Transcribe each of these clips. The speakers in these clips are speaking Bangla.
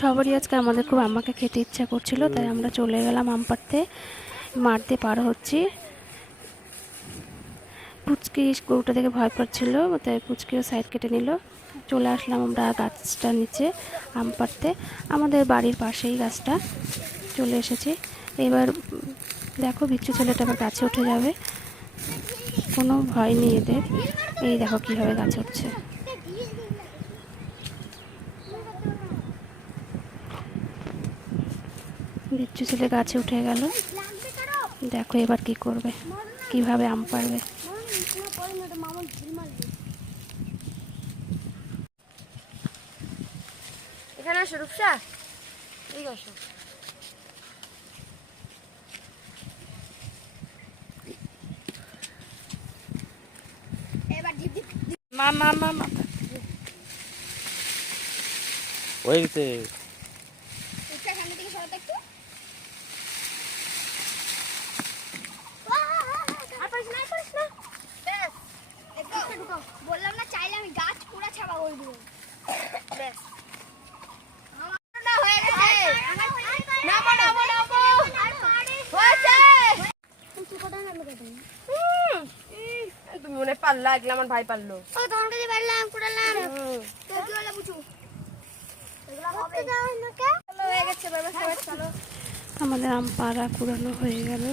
সবারই আজকে আমাদের খুব আমাকে খেতে ইচ্ছা করছিল, তাই আমরা চলে গেলাম আম পাড়তে। মারতে পার হচ্ছি। পুচকি গরুটা দেখে ভয় পাচ্ছিল, তাই পুচকিও সাইড কেটে নিল। চলে আসলাম আমরা গাছটার নিচে, আম পাড়তে। আমাদের বাড়ির পাশেই গাছটা, চলে এসেছি। এবার দেখো বিচ্ছু ছেলেটা আবার গাছে উঠে যাবে। কোনো ভয় নেই এদের। এই দেখো কীভাবে গাছে উঠছে। বিচ্ছু ছেলে গাছে উঠে গেল। দেখো এবার কি করবে কীভাবে আম পারবে এখানে আসো রূপসা। আসো। মা মা মা মা হয়ে গেছে আর পারিস না আর পারিস না ব্যাস বললাম না চাইলে আমি গাছ পুরা ছাপা করে দেবো ব্যাস আমারটা হয়ে গেছে নামো নামো নামো হয়েছে হুম, ইস, তুমি মনে পারলা এগুলো আমার ভাই পারল ও তোমার কাছে পারলাম কুড়ালাম। তো কি হলো বুঝু? চলো, হয়ে গেছে বাবা সবাই চলো। আমাদের আম পাড়া কুড়ানো হয়ে গেল।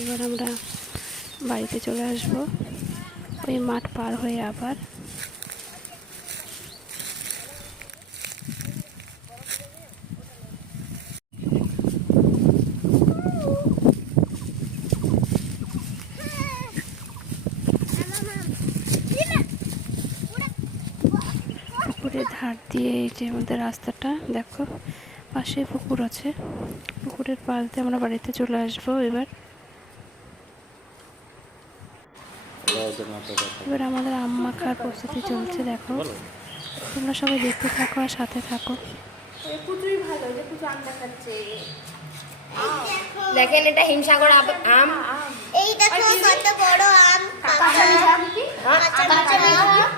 এবার আমরা বাড়িতে চলে আসব। ওই মাঠ পার হয়ে আবার পুকুরের ধার দিয়ে এই যে আমাদের রাস্তাটা দেখো পাশে পুকুর আছে। পুকুরের পাশ দিয়ে আমরা বাড়িতে চলে আসব এবার। এবার আমাদের আম মাখার প্রস্তুতি চলছে দেখো। তোমরা সবাই দেখতে থাকো আর সাথে থাকো। দেখেন এটা হিমসাগর আম- আম এই দেখো কত বড় আম কাঁচা মিঠা।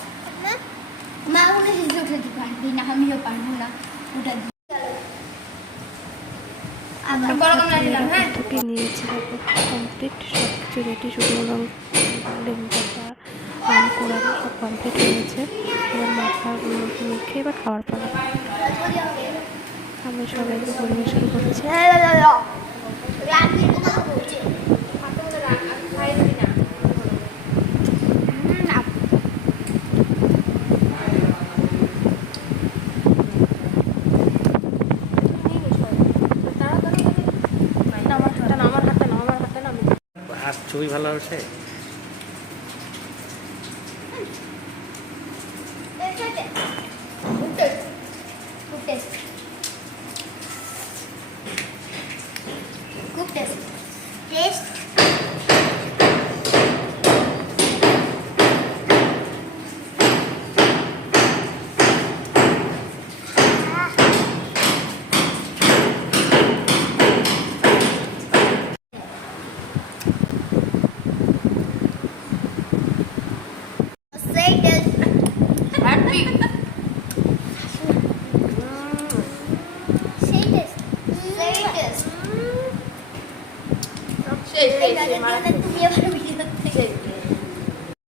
উনি সিজে উঠাতে পারবি না আমিও পারব না থেকে নিয়েছি কমপ্লিট সব কিছু কমপ্লিট হয়ে গেছে এবার মাখা মেখে এবার খাওয়ার পালা আমি সবাইকে পরিবেশন করছি। ছবি ভালো 你们都别拍